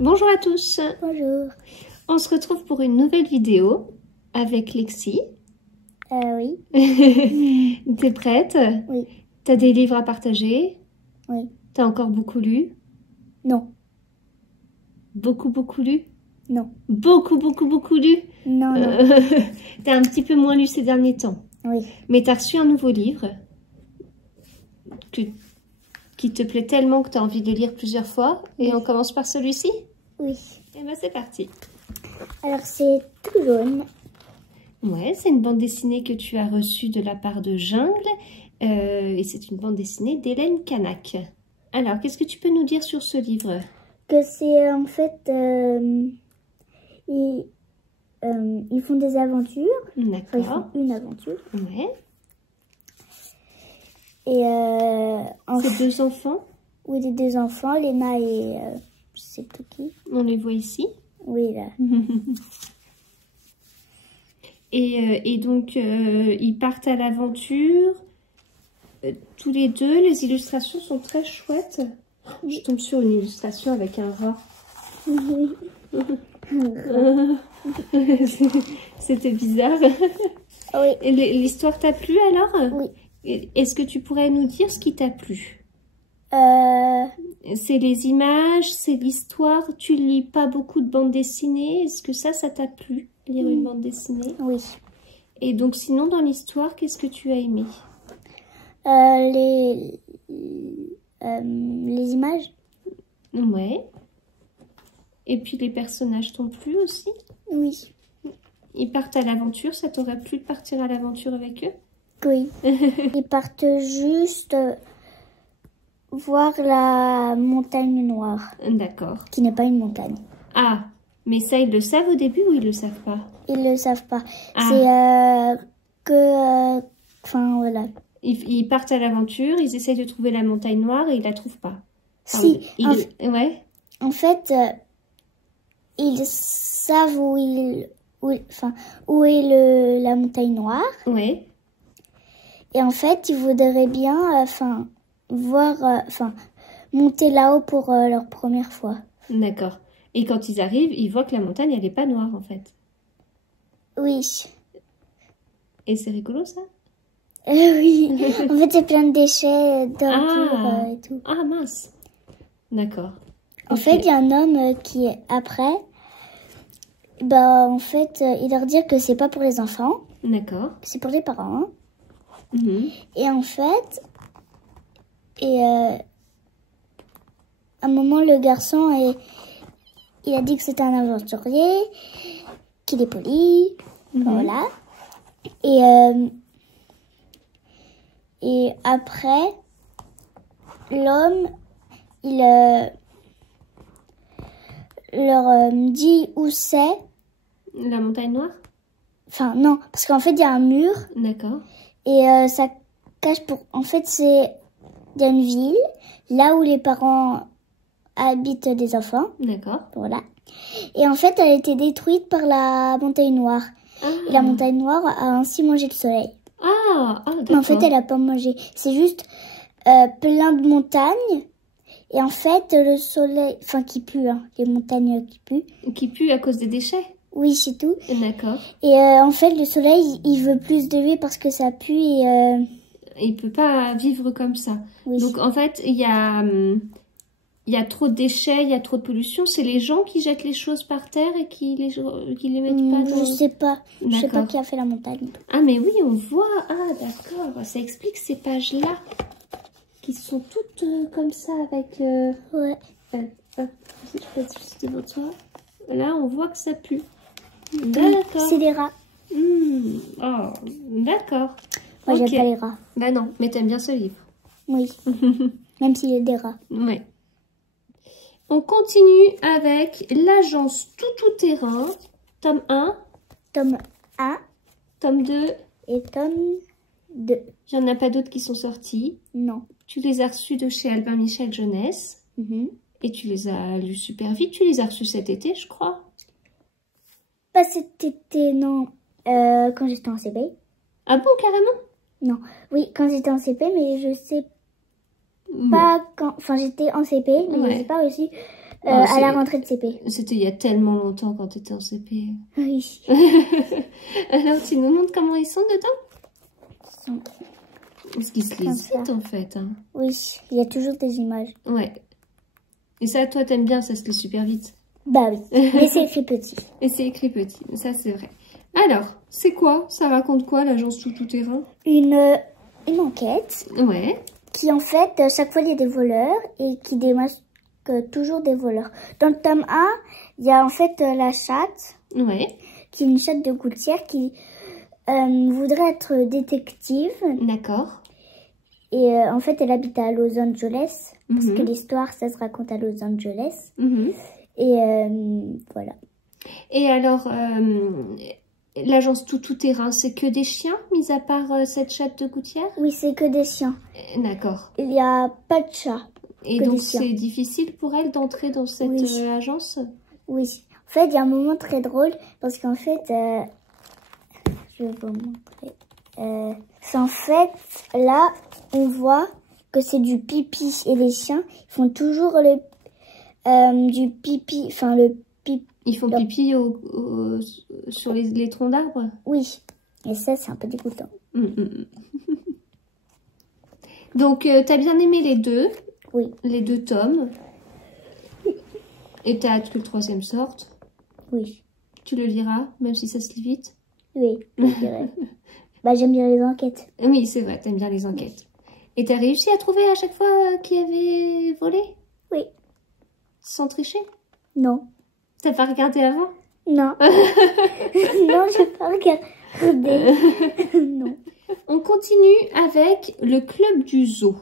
Bonjour à tous. Bonjour. On se retrouve pour une nouvelle vidéo avec Lexi. Oui. T'es prête? Oui. T'as des livres à partager? Oui. T'as encore beaucoup lu? Non. Beaucoup lu? Non. Beaucoup lu? Non, non. T'as un petit peu moins lu ces derniers temps. Oui. Mais t'as reçu un nouveau livre qui te plaît tellement que t'as envie de le lire plusieurs fois. Et on commence par celui-ci? Oui. Et ben c'est parti. Alors c'est tout jaune. Ouais, c'est une bande dessinée que tu as reçue de la part de Jungle. Et c'est une bande dessinée d'Hélène Canac. Alors, qu'est-ce que tu peux nous dire sur ce livre? Que c'est en fait... ils font des aventures. D'accord. Enfin, ils font une aventure. Ouais. Et C'est deux enfants? Oui, des deux enfants, Léna et... je sais plus qui. On les voit ici. Oui, là. Et donc, ils partent à l'aventure. Tous les deux, les illustrations sont très chouettes. Je tombe sur une illustration avec un rat. C'était bizarre. Oui. L'histoire t'a plu alors? Oui. Est-ce que tu pourrais nous dire ce qui t'a plu? Euh... C'est les images, c'est l'histoire. Tu lis pas beaucoup de bandes dessinées. Est-ce que ça t'a plu, lire une bande dessinée? Oui. Et donc sinon, dans l'histoire, qu'est-ce que tu as aimé? Les images. Ouais. Et puis les personnages t'ont plu aussi? Oui. Ils partent à l'aventure. Ça t'aurait plu de partir à l'aventure avec eux? Oui. Ils partent juste voir la montagne noire. D'accord. Qui n'est pas une montagne. Ah, mais ça, ils le savent au début ou ils le savent pas? Ils le savent pas. Ah. C'est que... Enfin, voilà. Ils partent à l'aventure, ils essayent de trouver la montagne noire et ils la trouvent pas. Enfin, Si. Ouais. En fait, ils savent où est la montagne noire. Ouais. Et en fait, ils voudraient bien, monter là-haut pour leur première fois. D'accord. Et quand ils arrivent, ils voient que la montagne, elle n'est pas noire, en fait. Oui. Et c'est rigolo, ça? Oui. En fait, c'est plein de déchets, d'ordures et tout. Ah, mince. D'accord. En fait, il y a un homme qui, après, en fait, il leur dit que c'est pas pour les enfants. D'accord. C'est pour les parents. Hein. Et en fait, à un moment, le garçon, il a dit que c'était un aventurier, qu'il est poli, voilà. Et après, l'homme, il leur dit où c'est. La montagne noire? Enfin, non, parce qu'en fait, il y a un mur. D'accord. Et ça cache pour... En fait, il y a une ville, là où les parents habitent des enfants. D'accord. Voilà. Et en fait, elle a été détruite par la montagne noire. Ah. Et la montagne noire a ainsi mangé le soleil. D'accord. Mais en fait, elle n'a pas mangé. C'est juste plein de montagnes. Et en fait, le soleil... Enfin, qui pue, hein. Les montagnes qui puent. Qui puent à cause des déchets? Oui, c'est tout. D'accord. Et en fait, le soleil, il veut plus de lui parce que ça pue et... Il peut pas vivre comme ça. Oui. Donc, en fait, il y a trop de déchets, il y a trop de pollution. C'est les gens qui jettent les choses par terre et qui les mettent pas dans... Je sais pas. Je sais pas D'accord. qui a fait la montagne. Ah, mais oui, on voit. Ah, d'accord. Ça explique ces pages-là qui sont toutes comme ça avec... Ouais. Je peux être juste devant toi. Là, on voit que ça pue. D'accord. C'est des rats. Oh, d'accord. Moi, Ok. j'aime pas les rats. Bah non, mais t'aimes bien ce livre. Oui. Même s'il y a des rats. Ouais. On continue avec l'agence Tout-Terrain, tome 1, Tome 1 tome 2. et tome 2. Il n'y en a pas d'autres qui sont sortis. Non. Tu les as reçus de chez Albin Michel Jeunesse. Et tu les as lus super vite. Tu les as reçus cet été, je crois. Pas cet été, non. Quand j'étais en CP. Ah bon, carrément? Non. Oui, quand j'étais en CP, mais je sais pas quand... Enfin, j'étais en CP, mais Ouais. je n'ai pas réussi À la rentrée de CP. C'était il y a tellement longtemps quand tu étais en CP. Oui. Alors, tu nous montres comment ils sont dedans? Sont- Parce qu'ils se lisent vite, en fait. Hein. Oui, il y a toujours des images. Ouais. Et ça, toi, t'aimes bien, ça se lit super vite. Bah oui, mais c'est écrit petit. Et c'est écrit petit, ça c'est vrai. Alors, c'est quoi? Ça raconte quoi, l'agence tout-terrain? Une enquête Ouais. qui, en fait, chaque fois, il y a des voleurs et qui démasquent toujours des voleurs. Dans le tome 1, il y a en fait la chatte, Ouais. qui est une chatte de gouttière qui voudrait être détective. D'accord. Et en fait, elle habite à Los Angeles, parce Mhm. que l'histoire, ça se raconte à Los Angeles. Mhm. Et voilà. Et alors, l'agence tout-terrain, c'est que des chiens, mis à part cette chatte de gouttière? Oui, c'est que des chiens. D'accord. Il n'y a pas de chat. Et Que donc, des chiens. c'est difficile pour elle d'entrer dans cette Oui. agence? Oui. En fait, il y a un moment très drôle, parce qu'en fait, je vais vous montrer. C'est en fait, là, on voit que c'est du pipi. Et les chiens, ils font toujours du pipi, enfin le pipi. Ils font pipi sur les troncs d'arbres? Oui. Et ça, c'est un peu dégoûtant. Donc, t'as bien aimé les deux? Oui. Les deux tomes? Et t'as hâte que le troisième sorte? Oui. Tu le liras, même si ça se lit vite? Oui, je dirais. Bah, j'aime bien les enquêtes. Oui, c'est vrai, t'aimes bien les enquêtes. Et t'as réussi à trouver à chaque fois qui avait volé? Oui. Sans tricher? Non. T'as pas regardé avant? Non. Non, je vais pas regarder. Non. On continue avec le club du zoo.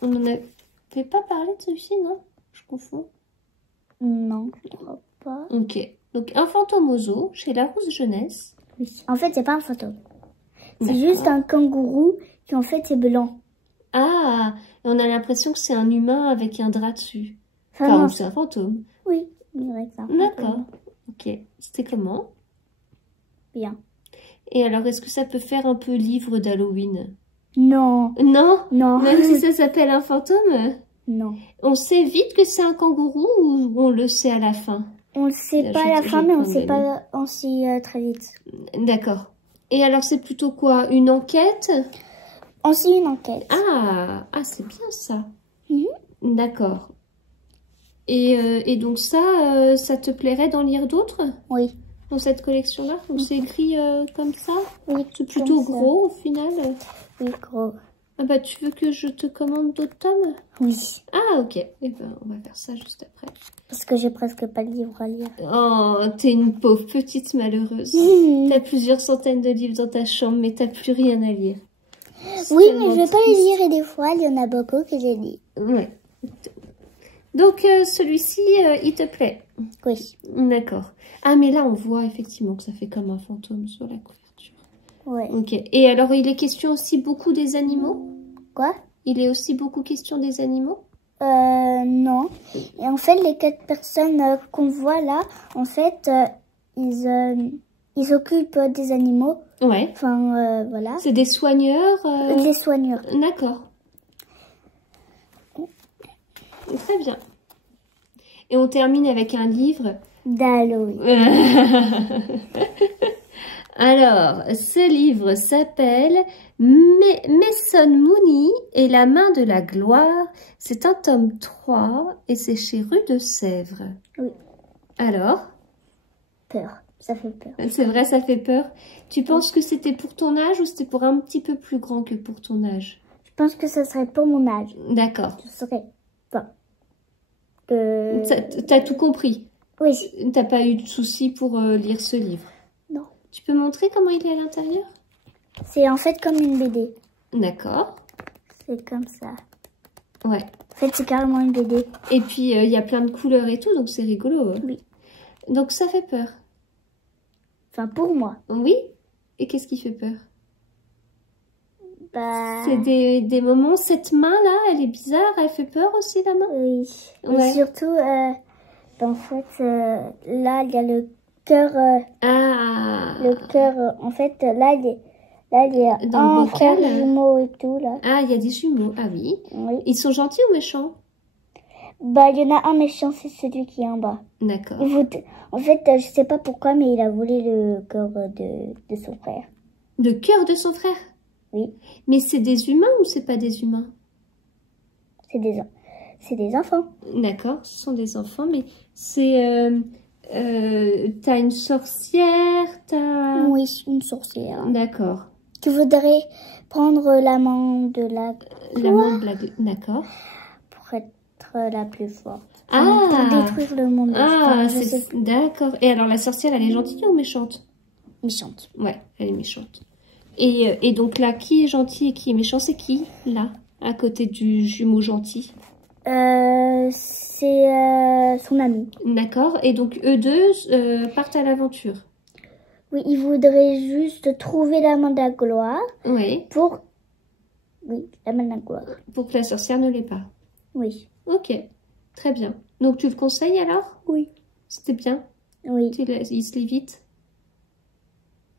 On n'en avait pas parlé de celui-ci, non? Je confonds. Non, je crois pas. Ok. Donc, un fantôme au zoo, chez Larousse Jeunesse. Oui. En fait, c'est pas un fantôme. C'est D'accord. juste un kangourou qui, en fait, est blanc. Ah, on a l'impression que c'est un humain avec un drap dessus. Enfin, Enfin, non, ou c'est un fantôme. oui, il dirait que c'est un fantôme. D'accord. Ok. C'était comment? Bien. Et alors, est-ce que ça peut faire un peu livre d'Halloween? Non. Non? Non. Même si ça s'appelle un fantôme? Non. On sait vite que c'est un kangourou ou on le sait à la fin? On le sait Là, pas à la je fin, mais on prends sait des pas, on sait très vite. D'accord. Et alors, c'est plutôt quoi? Une enquête? On sait une enquête. Ah, c'est bien ça. Mhm. D'accord. Et donc ça, ça te plairait d'en lire d'autres Oui. dans cette collection-là? Donc c'est écrit comme ça? Oui, C'est plutôt comme ça. gros au final. Oui, gros. Ah bah tu veux que je te commande d'autres tomes? Oui. Ah ok. Eh ben on va faire ça juste après. Parce que j'ai presque pas de livre à lire. Oh, t'es une pauvre petite malheureuse. T'as plusieurs centaines de livres dans ta chambre, mais t'as plus rien à lire. C'est Oui, mais tellement je vais pas les triste. lire et des fois, il y en a beaucoup que j'ai lu. Ouais. Donc celui-ci, il te plaît? Oui. D'accord. Ah mais là on voit effectivement que ça fait comme un fantôme sur la couverture. Ouais. Ok. Et alors il est question aussi beaucoup des animaux? Quoi? Il est aussi beaucoup question des animaux? Non. Et en fait, les 4 personnes qu'on voit là, en fait, ils s'occupent des animaux. Ouais. Enfin, voilà. C'est des soigneurs? Des soigneurs. D'accord. Très bien. Et on termine avec un livre. D'Halloween. Alors, ce livre s'appelle Mason Mooney et la main de la gloire. C'est un tome 3 et c'est chez Rue de Sèvres. Oui. Alors, Peur. Ça fait peur. c'est vrai, ça fait peur. Tu penses que c'était pour ton âge ou c'était pour un petit peu plus grand que pour ton âge? Je pense que ça serait pour mon âge. D'accord. Ce serait pas. T'as tout compris? Oui. T'as pas eu de soucis pour lire ce livre? Non. Tu peux montrer comment il est à l'intérieur? C'est en fait comme une BD. D'accord. C'est comme ça. Ouais. En fait, c'est carrément une BD. Et puis, il y a plein de couleurs et tout, donc c'est rigolo. Hein. Oui. Donc, ça fait peur. Enfin, pour moi. Oui? Et qu'est-ce qui fait peur? Bah... C'est des moments... Cette main-là, elle est bizarre. Elle fait peur aussi, la main? Oui. Ouais. Et surtout, en fait, là, il y a le cœur... Ah! Le cœur, en fait, là, il y a Dans le un bocal. frère jumeau et tout, là. Ah, il y a des jumeaux. Ah oui. Oui. Ils sont gentils ou méchants? Bah, il y en a un méchant, c'est celui qui est en bas. D'accord. En fait, je sais pas pourquoi, mais il a volé le corps de son frère. Le cœur de son frère? Oui. Mais c'est des humains ou c'est pas des humains? C'est des enfants. D'accord, ce sont des enfants, mais c'est... t'as une sorcière, t'as... Oui, une sorcière. D'accord. Tu voudrais prendre l'amant de la L'amant de la... D'accord. pour être la plus forte. Ah! Pour détruire le monde. Ah, Je sais c'est... D'accord. Et alors, la sorcière, elle est gentille ou méchante? méchante. Ouais, elle est méchante. Et donc là, qui est gentil et qui est méchant? C'est qui, là, à côté du jumeau gentil? C'est son ami. D'accord. Et donc, eux deux partent à l'aventure. Oui, il voudrait juste trouver l'amant de la gloire Oui. pour... Oui, l'amant de la gloire. Pour que la sorcière ne l'ait pas. Oui. Ok. Très bien. Donc, tu le conseilles alors? Oui. C'était bien? Oui. Il se lit vite?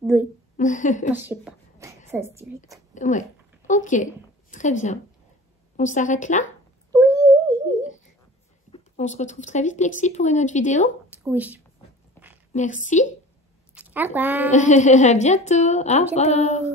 Oui. Je sais pas. Ça se dit vite. Ouais. Ok. Très bien. On s'arrête là? Oui. On se retrouve très vite, Lexi, pour une autre vidéo. Oui. Merci. Au revoir. À bientôt. Au revoir. Bientôt.